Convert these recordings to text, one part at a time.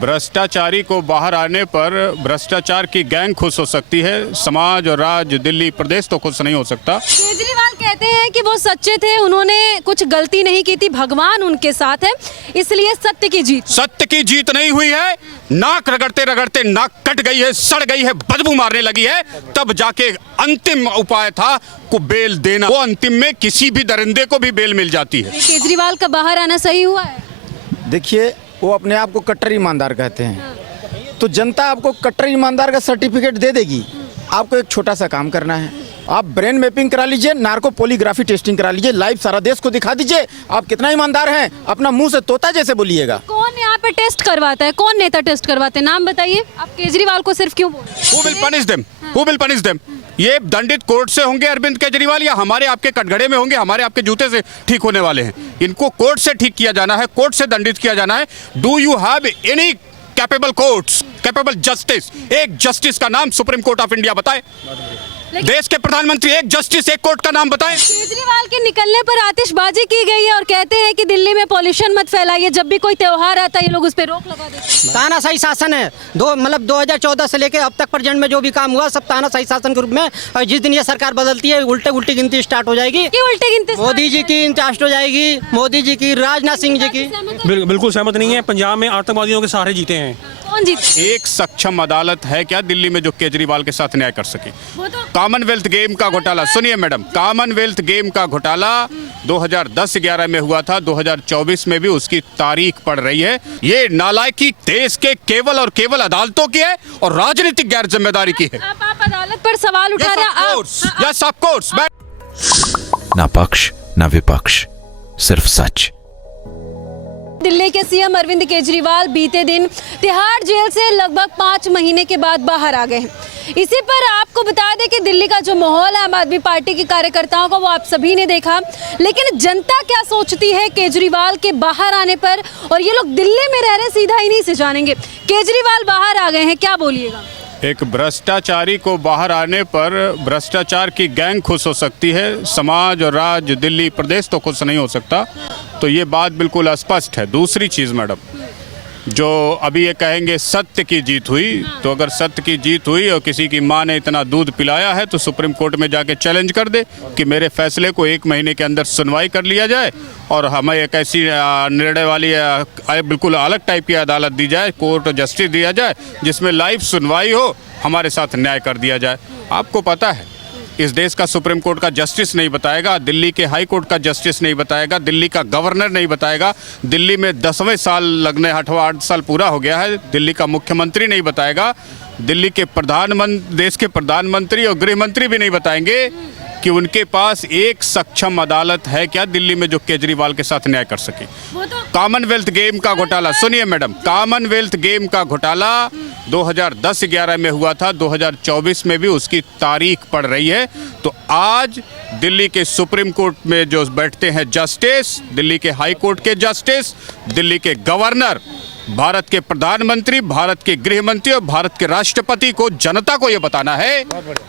भ्रष्टाचारी को बाहर आने पर भ्रष्टाचार की गैंग खुश हो सकती है, समाज और राज्य, दिल्ली प्रदेश तो खुश नहीं हो सकता। केजरीवाल कहते हैं कि वो सच्चे थे, उन्होंने कुछ गलती नहीं की थी, भगवान उनके साथ है, इसलिए सत्य की जीत। सत्य की जीत नहीं हुई है, नाक रगड़ते रगड़ते नाक कट गई है, सड़ गई है, बदबू मारने लगी है, तब जाके अंतिम उपाय था को बेल देना। वो अंतिम में किसी भी दरिंदे को भी बेल मिल जाती है। केजरीवाल का बाहर आना सही हुआ है? देखिए, वो अपने आप को कट्टर ईमानदार कहते हैं, तो जनता आपको कट्टर ईमानदार का सर्टिफिकेट दे देगी। आपको एक छोटा सा काम करना है, आप ब्रेन मैपिंग करा लीजिए, नार्को पॉलीग्राफी टेस्टिंग करा लीजिए, लाइव सारा देश को दिखा दीजिए आप कितना ईमानदार हैं। अपना मुंह से तोता जैसे बोलिएगा। कौन यहाँ पे टेस्ट करवाता है, कौन नेता टेस्ट करवाते हैं, नाम बताइए। आप केजरीवाल को सिर्फ क्यों बोल रहे हैं? Who will punish them? Who will punish them? ये दंडित कोर्ट से होंगे अरविंद केजरीवाल, या हमारे आपके कटघरे में होंगे, हमारे आपके जूते से ठीक होने वाले हैं? इनको कोर्ट से ठीक किया जाना है, कोर्ट से दंडित किया जाना है। Do you have any capable courts, capable justice? एक जस्टिस का नाम सुप्रीम कोर्ट ऑफ इंडिया बताए। देश के प्रधानमंत्री एक जस्टिस, एक कोर्ट का नाम बताएं। केजरीवाल के निकलने पर आतिशबाजी की गई है और कहते हैं कि दिल्ली में पॉल्यूशन मत फैलाइए, जब भी कोई त्योहार आता है ये लोग उस पर रोक लगा देते हैं। तानाशाही शासन है, 2014 से लेके अब तक प्रेजेंट में जो भी काम हुआ सब तानाशाही शासन के रूप में। और जिस दिन ये सरकार बदलती है उल्टी गिनती स्टार्ट हो जाएगी। उल्टी गिनती मोदी जी की स्टार्ट हो जाएगी, मोदी जी की, राजनाथ सिंह जी की। बिल्कुल सहमत नहीं है। पंजाब में आतंकवादियों के सहारे जीते हैं। कौन जीते? एक सक्षम अदालत है क्या दिल्ली में जो केजरीवाल के साथ न्याय कर सके? कॉमनवेल्थ गेम का घोटाला, सुनिए मैडम, कॉमनवेल्थ गेम का घोटाला 2010-11 में हुआ था, 2024 में भी उसकी तारीख पड़ रही है। ये नालायकी देश के केवल और केवल अदालतों की है और राजनीतिक गैर जिम्मेदारी की है। आप अदालत पर सवाल उठा रहे हैं। Yes of course. ना पक्ष ना विपक्ष, सिर्फ सच। दिल्ली के सीएम अरविंद केजरीवाल बीते दिन तिहाड़ जेल से लगभग 5 महीने के बाद बाहर आ गए हैं। इसी पर आपको बता दें कि दिल्ली का जो माहौल है आम आदमी पार्टी के कार्यकर्ताओं का, वो आप सभी ने देखा, लेकिन जनता क्या सोचती है केजरीवाल के बाहर आने पर, और ये लोग दिल्ली में रह रहे सीधा इन्हीं से जानेंगे। केजरीवाल बाहर आ गए हैं, क्या बोलिएगा? एक भ्रष्टाचारी को बाहर आने पर भ्रष्टाचार की गैंग खुश हो सकती है, समाज और राज्य, दिल्ली प्रदेश तो खुश नहीं हो सकता। तो ये बात बिल्कुल स्पष्ट है। दूसरी चीज़ मैडम, जो अभी ये कहेंगे सत्य की जीत हुई, तो अगर सत्य की जीत हुई और किसी की माँ ने इतना दूध पिलाया है तो सुप्रीम कोर्ट में जाके चैलेंज कर दे कि मेरे फैसले को 1 महीने के अंदर सुनवाई कर लिया जाए और हमें एक ऐसी निर्णय वाली बिल्कुल अलग टाइप की अदालत दी जाए, कोर्ट जस्टिस दिया जाए, जिसमें लाइव सुनवाई हो, हमारे साथ न्याय कर दिया जाए। आपको पता है इस देश का सुप्रीम कोर्ट का जस्टिस नहीं बताएगा, दिल्ली के हाई कोर्ट का जस्टिस नहीं बताएगा, दिल्ली का गवर्नर नहीं बताएगा, दिल्ली में 10वें साल लगने 8 साल पूरा हो गया है, दिल्ली का मुख्यमंत्री नहीं बताएगा, दिल्ली के देश के प्रधानमंत्री और गृह मंत्री भी नहीं बताएंगे कि उनके पास एक सक्षम अदालत है क्या दिल्ली में जो केजरीवाल के साथ न्याय कर सके। कॉमनवेल्थ गेम का घोटाला, सुनिए मैडम, कॉमनवेल्थ गेम का घोटाला 2010-11 में हुआ था, 2024 में भी उसकी तारीख पड़ रही है। तो आज दिल्ली के सुप्रीम कोर्ट में जो बैठते हैं जस्टिस, दिल्ली के हाई कोर्ट के जस्टिस, दिल्ली के गवर्नर, भारत के प्रधानमंत्री, भारत के गृह मंत्री और भारत के राष्ट्रपति को, जनता को यह बताना है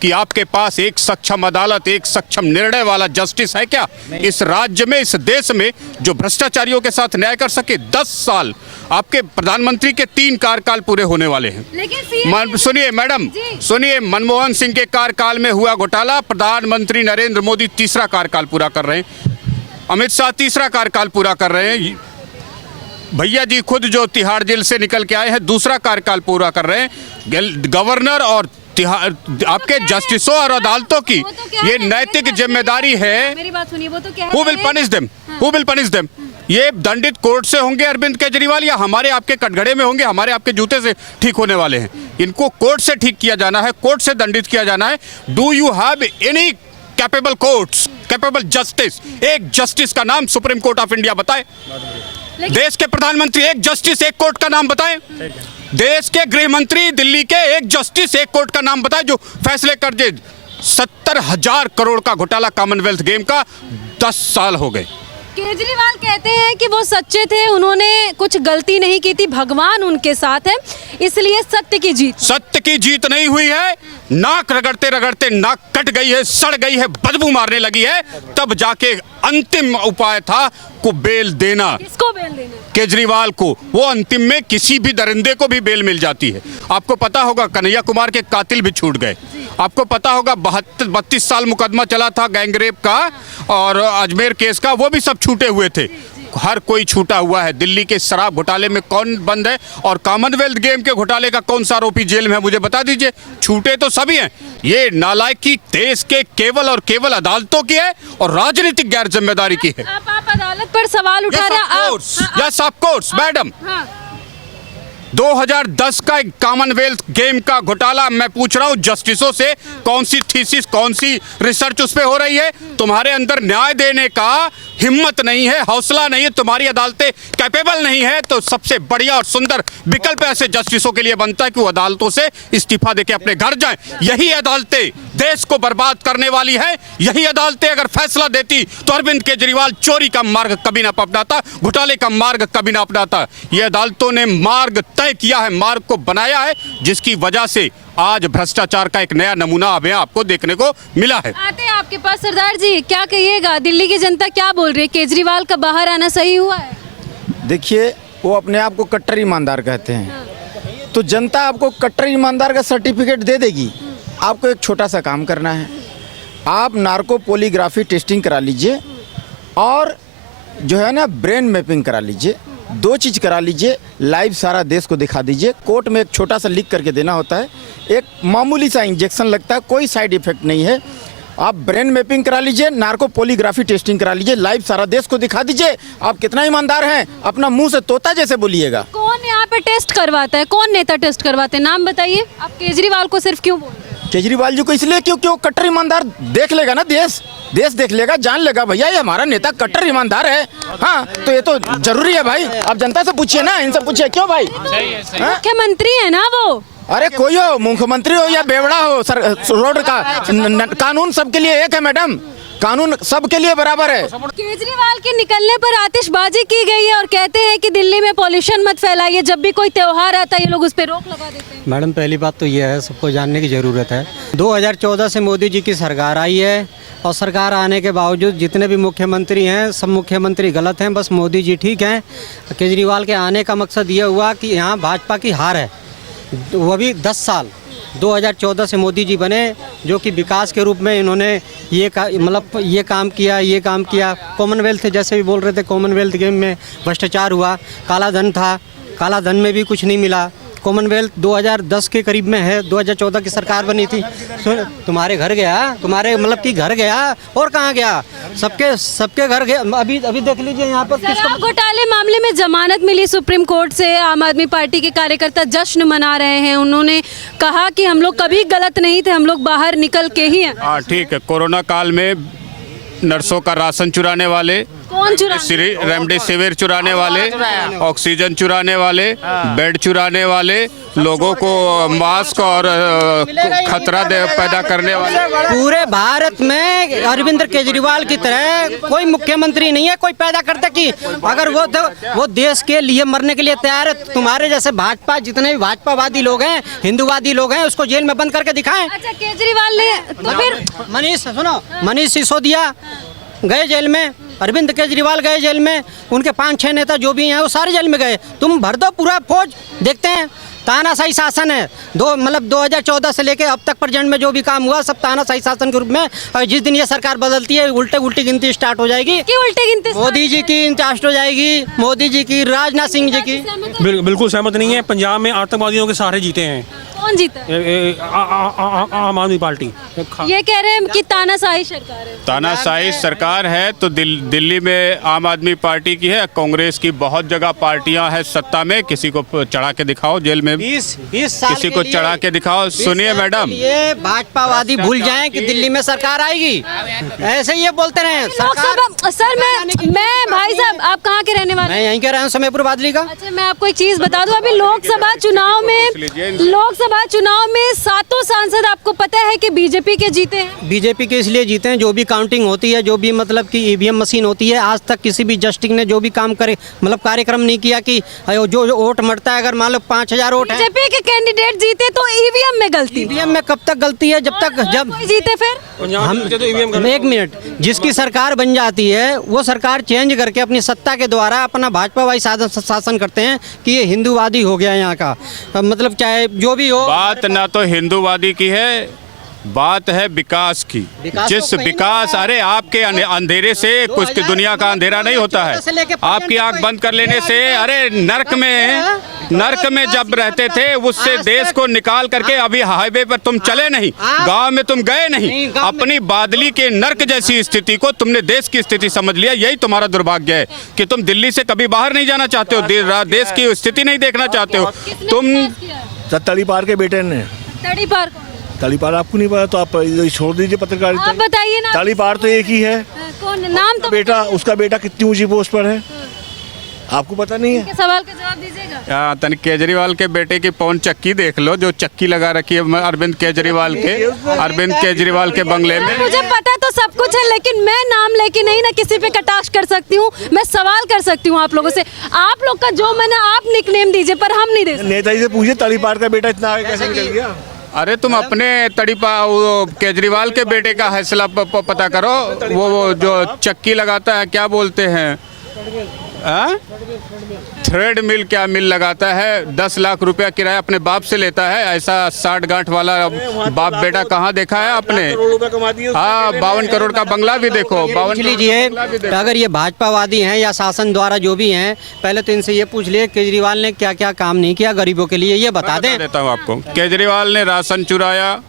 कि आपके पास एक सक्षम अदालत, एक सक्षम निर्णय वाला जस्टिस है क्या इस राज्य में, इस देश में, जो भ्रष्टाचारियों के साथ न्याय कर सके। 10 साल आपके प्रधानमंत्री के 3 कार्यकाल पूरे होने वाले हैं। सुनिए मैडम, सुनिए, मनमोहन सिंह के कार्यकाल में हुआ घोटाला, प्रधानमंत्री नरेंद्र मोदी 3रा कार्यकाल पूरा कर रहे हैं, अमित शाह 3रा कार्यकाल पूरा कर रहे हैं, भैया जी खुद जो तिहाड़ जेल से निकल के आए हैं 2रा कार्यकाल पूरा कर रहे हैं। गवर्नर और आपके जस्टिसों और अदालतों की ये नैतिक जिम्मेदारी है। मेरी बात सुनिए, वो तो क्या है? Who will punish them? Who will punish them? ये दंडित कोर्ट से होंगे अरविंद केजरीवाल, या हमारे आपके कटघरे में होंगे, हमारे आपके जूते से ठीक होने वाले हैं? इनको कोर्ट से ठीक किया जाना है, कोर्ट से दंडित किया जाना है। Do you have any capable courts, capable justice? एक जस्टिस का नाम सुप्रीम कोर्ट ऑफ इंडिया बताए। देश के प्रधानमंत्री एक जस्टिस, एक कोर्ट का नाम बताएं। देश के गृह मंत्री दिल्ली के एक जस्टिस, एक कोर्ट का नाम बताएं जो फैसले कर दे। 70,000 करोड़ का घोटाला कॉमनवेल्थ गेम का, 10 साल हो गए। केजरीवाल कहते हैं कि वो सच्चे थे, उन्होंने कुछ गलती नहीं की थी, भगवान उनके साथ है, इसलिए सत्य की जीत। सत्य की जीत नहीं हुई है, नाक रगड़ते रगड़ते नाक कट गई है, सड़ गई है, बदबू मारने लगी है, तब जाके अंतिम उपाय था को बेल देना, किसको बेल देना? केजरीवाल को, वो अंतिम में किसी भी दरिंदे को भी बेल मिल जाती है। आपको पता होगा कन्हैया कुमार के कातिल भी छूट गए। आपको पता होगा 32 साल मुकदमा चला था गैंगरेप का और अजमेर केस का, वो भी सब छूटे हुए थे। हर कोई छूटा हुआ है। दिल्ली के शराब घोटाले में कौन बंद है और कॉमनवेल्थ गेम के घोटाले का कौन सा आरोपी जेल में है, मुझे बता दीजिए। छूटे तो सभी हैं। ये नालायकी देश के केवल और केवल अदालतों की है और राजनीतिक गैर जिम्मेदारी की है। आप अदालत पर सवाल उठा रहे हैं। Yes of course madam. हाँ। 2010 का एक कॉमनवेल्थ गेम का घोटाला, मैं पूछ रहा हूं जस्टिसों से, कौन सी थीसिस, कौन सी रिसर्च उस पे हो रही है? तुम्हारे अंदर न्याय देने का हिम्मत नहीं है, हौसला नहीं है, तुम्हारी अदालतें कैपेबल नहीं है। तो सबसे बढ़िया और सुंदर विकल्प ऐसे जस्टिसों के लिए बनता है कि वो अदालतों से इस्तीफा देके अपने घर जाएं। यही अदालतें देश को बर्बाद करने वाली है। यही अदालतें अगर फैसला देती तो अरविंद केजरीवाल चोरी का मार्ग कभी ना अपनाता, घोटाले का मार्ग कभी ना अपनाता। ये अदालतों ने मार्ग तय किया है, मार्ग को बनाया है, जिसकी वजह से आज भ्रष्टाचार का एक नया नमूना हमें आपको देखने को मिला है। आते हैं आपके पास सरदार जी, क्या कहिएगा? दिल्ली की जनता क्या बोल रही है? केजरीवाल का बाहर आना सही हुआ है? देखिए, वो अपने आप को कट्टर ईमानदार कहते हैं, तो जनता आपको कट्टर ईमानदार का सर्टिफिकेट दे देगी। आपको एक छोटा सा काम करना है, आप नार्को पॉलीग्राफी टेस्टिंग करा लीजिए और जो है ना ब्रेन मैपिंग करा लीजिए। 2 चीज़ करा लीजिए, लाइव सारा देश को दिखा दीजिए। कोर्ट में एक छोटा सा लिख करके देना होता है, एक मामूली सा इंजेक्शन लगता है, कोई साइड इफेक्ट नहीं है। आप ब्रेन मैपिंग करा लीजिए, नार्को पॉलीग्राफी टेस्टिंग करा लीजिए, लाइव सारा देश को दिखा दीजिए। आप कितना ईमानदार हैं, अपना मुंह से तोता जैसे बोलिएगा। कौन यहाँ पे टेस्ट करवाता है? कौन नेता टेस्ट करवाते हैं? नाम बताइए। आप केजरीवाल को सिर्फ क्यों बोल रहे हैं? केजरीवाल जी को इसलिए क्योंकि वो कट्टर ईमानदार देख लेगा ना, देश देख लेगा, जान लेगा भैया ये हमारा नेता कट्टर ईमानदार है। हाँ, तो ये तो जरूरी है भाई। आप जनता से पूछिए ना, इनसे पूछिए क्यों भाई? मुख्यमंत्री है ना वो। अरे कोई हो, मुख्यमंत्री हो या बेवड़ा हो, सर रोड का कानून सबके लिए एक है मैडम, कानून सबके लिए बराबर है। केजरीवाल के निकलने पर आतिशबाजी की गई है और कहते हैं कि दिल्ली में पॉल्यूशन मत फैलाइए। जब भी कोई त्योहार आता है ये लोग उस पर रोक लगा देते हैं। मैडम, पहली बात तो ये है, सबको जानने की ज़रूरत है, 2014 से मोदी जी की सरकार आई है और सरकार आने के बावजूद जितने भी मुख्यमंत्री हैं सब मुख्यमंत्री गलत हैं, बस मोदी जी ठीक हैं। केजरीवाल के आने का मकसद ये हुआ कि यहाँ भाजपा की हार है, वो भी 10 साल 2014 से मोदी जी बने, जो कि विकास के रूप में इन्होंने ये काम किया। कॉमनवेल्थ जैसे भी बोल रहे थे, कॉमनवेल्थ गेम में भ्रष्टाचार हुआ, काला धन था, काला धन में भी कुछ नहीं मिला। कॉमनवेल्थ 2010 के करीब में है, 2014 की सरकार बनी थी। तुम्हारे घर गया, तुम्हारे कि घर गया और कहाँ गया? सबके घर गया। अभी देख लीजिए यहाँ पर शराब घोटाले मामले में जमानत मिली सुप्रीम कोर्ट से। आम आदमी पार्टी के कार्यकर्ता जश्न मना रहे हैं। उन्होंने कहा कि हम लोग कभी गलत नहीं थे, हम लोग बाहर निकल के ही हैं। हाँ ठीक है। कोरोना काल में नर्सों का राशन चुराने वाले, कौन चुरा? रेमडेसिविर चुराने वाले, ऑक्सीजन चुराने वाले, बेड चुराने वाले, लोगों को मास्क और खतरा पैदा करने वाले। पूरे भारत में अरविंद केजरीवाल की तरह कोई मुख्यमंत्री नहीं है, कोई पैदा करता कि अगर वो देश के लिए मरने के लिए तैयार है। तुम्हारे जैसे भाजपा, जितने भी भाजपावादी लोग हैं, हिंदूवादी लोग हैं, उसको जेल में बंद करके दिखाएं। अच्छा, केजरीवाल ने तो फिर मनीष सिसोदिया गए जेल में, अरविंद केजरीवाल गए जेल में, उनके 5-6 नेता जो भी हैं वो सारे जेल में गए। तुम भर दो पूरा फौज, देखते हैं। तानाशाही शासन है, 2014 से लेके अब तक प्रेजेंट में जो भी काम हुआ सब तानाशाही शासन के रूप में। और जिस दिन ये सरकार बदलती है उल्टी गिनती स्टार्ट हो जाएगी। की उल्टी गिनती? मोदी जी की स्टार्ट हो जाएगी, मोदी जी की, राजनाथ सिंह जी की। बिल्कुल सहमत नहीं है। पंजाब में आतंकवादियों के सहारे जीते हैं। कौन जीता? आम आदमी पार्टी। ये कह रहे हैं कि तानाशाही सरकार है। तानाशाही सरकार है तो दिल्ली में आम आदमी पार्टी की है, कांग्रेस की बहुत जगह पार्टियां हैं सत्ता में। किसी को चढ़ा के दिखाओ जेल में, 20 साल किसी को चढ़ा के दिखाओ। सुनिए मैडम, ये भाजपावादी भूल जाएं कि दिल्ली में सरकार आएगी, ऐसे ही ये बोलते रहे। लोकसभा सर, मैं भाई साहब, आप कहाँ के रहने वाले? मैं यहीं के रहा हूँ, समयपुर बादली का। अच्छा, मैं आपको एक चीज बता दूं, अभी लोकसभा चुनाव में विधानसभा चुनाव में 7 सांसद आपको पता है कि बीजेपी के जीते हैं। बीजेपी के इसलिए जीते हैं, जो भी काउंटिंग होती है, जो भी मतलब कि ईवीएम मशीन होती है, आज तक किसी भी जस्टिस ने जो भी काम करे मतलब कार्यक्रम नहीं किया कि जो वोट मरता है, अगर मान लो 5000 वोट है, बीजेपी के कैंडिडेट जीते तो ईवीएम में गलती। ईवीएम में कब तक गलती है? जब तक जब कोई जीते फिर हम एक मिनट, जिसकी सरकार बन जाती है वो सरकार चेंज करके अपनी सत्ता के द्वारा अपना भाजपावादी शासन करते हैं कि ये हिंदूवादी हो गया यहाँ का, मतलब चाहे जो भी हो। बात ना तो हिंदूवादी की है, बात है विकास की। विकास जिस तो कहीं विकास, अरे आपके अंधेरे से कुछ की दुनिया का अंधेरा नहीं होता है। आपकी आंख बंद कर लेने से, अरे नर्क में जब रहते थे उससे देश को निकाल करके अभी हाईवे पर तुम चले नहीं, गांव में तुम गए नहीं, अपनी बादली के नर्क जैसी स्थिति को तुमने देश की स्थिति समझ लिया। यही तुम्हारा दुर्भाग्य है कि तुम दिल्ली से कभी बाहर नहीं जाना चाहते हो, देश की स्थिति नहीं देखना चाहते हो तुम। तड़ीपार के बेटे ने। तड़ीपार तड़ीपार आपको नहीं पता तो आप छोड़ दीजिए पत्रकारिता। आप बताइए ना। तड़ीपार तो एक ही है। कौन नाम तो बेटा, उसका बेटा कितनी ऊंची पोस्ट पर है, आपको पता नहीं है? सवाल का जवाब दीजिएगा। तनिक केजरीवाल के बेटे की पौन चक्की देख लो, जो चक्की लगा रखी है अरविंद केजरीवाल के बंगले में। मुझे पता तो सब कुछ है, लेकिन मैं नाम लेके नहीं ना किसी पे कटाक्ष कर सकती हूँ। मैं सवाल कर सकती हूँ आप लोगों से, आप लोग का जो मैंने आप निकनेम दीजिए, पर हम नहीं दे सकते। नेताजी से पूछिए तड़ीपार का बेटा इतना आगे कैसे निकल गया। अरे तुम अपने केजरीवाल के बेटे का हैसला पता करो। वो जो चक्की लगाता है, क्या बोलते हैं, थ्रेड मिल, क्या मिल लगाता है, 10 लाख रुपया किराया अपने बाप से लेता है। ऐसा 60 गांठ वाला बाप बेटा कहाँ देखा है आपने? हाँ, 52 करोड़ का बंगला भी देखो। 52 लीजिए, अगर ये भाजपावादी हैं या शासन द्वारा जो भी हैं, पहले तो इनसे ये पूछ लिए केजरीवाल ने क्या क्या काम नहीं किया गरीबों के लिए, ये बता दें। देता हूँ आपको। केजरीवाल ने राशन चुराया,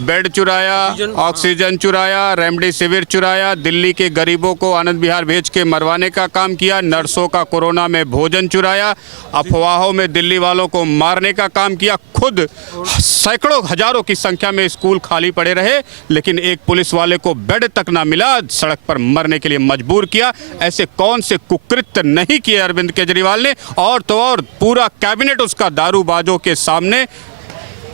बेड चुराया, ऑक्सीजन चुराया, रेमडेसिविर चुराया, दिल्ली के गरीबों को आनंद विहार भेज के मरवाने का काम किया, नर्सों का कोरोना में भोजन चुराया, अफवाहों में दिल्ली वालों को मारने का काम किया। खुद सैकड़ों हजारों की संख्या में स्कूल खाली पड़े रहे, लेकिन एक पुलिस वाले को बेड तक ना मिला, सड़क पर मरने के लिए मजबूर किया। ऐसे कौन से कुकृत्य नहीं किए अरविंद केजरीवाल ने? और तो और पूरा कैबिनेट उसका दारूबाजों के सामने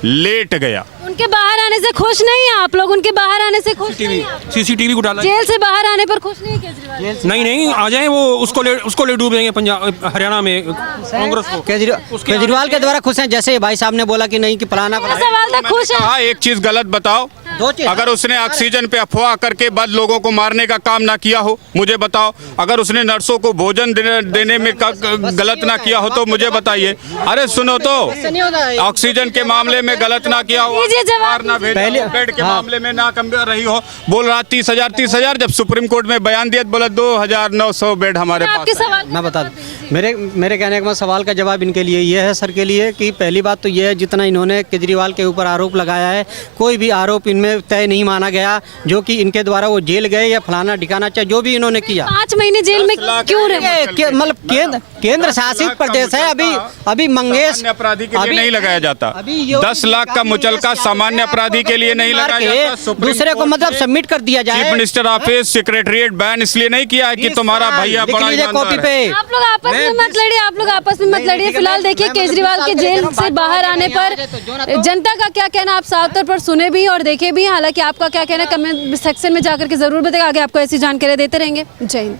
लेट गया। उनके बाहर आने से खुश नहीं है आप लोग? उनके बाहर आने से खुश नहीं है? सीसीटीवी घोटाला, जेल से बाहर आने पर खुश नहीं है केजरीवाल? नहीं आ जाए वो, उसको ले डूब देंगे पंजाब हरियाणा में कांग्रेस को। केजरीवाल के द्वारा खुश हैं, जैसे भाई साहब ने बोला कि नहीं कि फलाना सवाल था, खुश है? हाँ, एक चीज गलत बताओ, अगर उसने ऑक्सीजन पे अफवाह करके बाद लोगों को मारने का काम ना किया हो, मुझे बताओ। अगर उसने नर्सों को भोजन देने में गलत ना किया हो तो मुझे बताइए। अरे सुनो तो, ऑक्सीजन के मामले में गलत ना किया हो, ना भेजा, बेड के मामले में ना कम रही हो, बोल रहा 30,000 जब सुप्रीम कोर्ट में बयान दिया बोला 2,900 बेड हमारे पास। मैं बता दूं, मेरे कहने का सवाल का जवाब इनके लिए ये है, सर के लिए, कि पहली बात तो ये है, जितना इन्होंने केजरीवाल के ऊपर आरोप लगाया है, कोई भी आरोप इनमें तय नहीं माना गया, जो कि इनके द्वारा वो जेल गए या फलाना ठिकाना, चाहे जो भी इन्होंने किया। 5 महीने जेल में क्यों रहे? मतलब केंद्र शासित प्रदेश है, अभी मंगेश अपराधी के लिए नहीं लगाया जाता। 10 लाख का मुचलका सामान्य अपराधी के लिए नहीं लगाया जाता। दूसरे को मतलब सबमिट कर दिया जाए। Chief minister office secretariat ban इसलिए नहीं किया है कि तुम्हारा भैया बड़ा ईमानदार है। आप लोग आपस में मत लड़िए, फिलहाल देखिए केजरीवाल के जेल से बाहर आने पर जनता का क्या कहना आप साफ तौर पर सुने भी और देखे भी। हालांकि आपका क्या कहना कमेंट सेक्शन में जाकर के जरूर बताइए, आगे आपको ऐसी जानकारी देते रहेंगे। जय हिंद।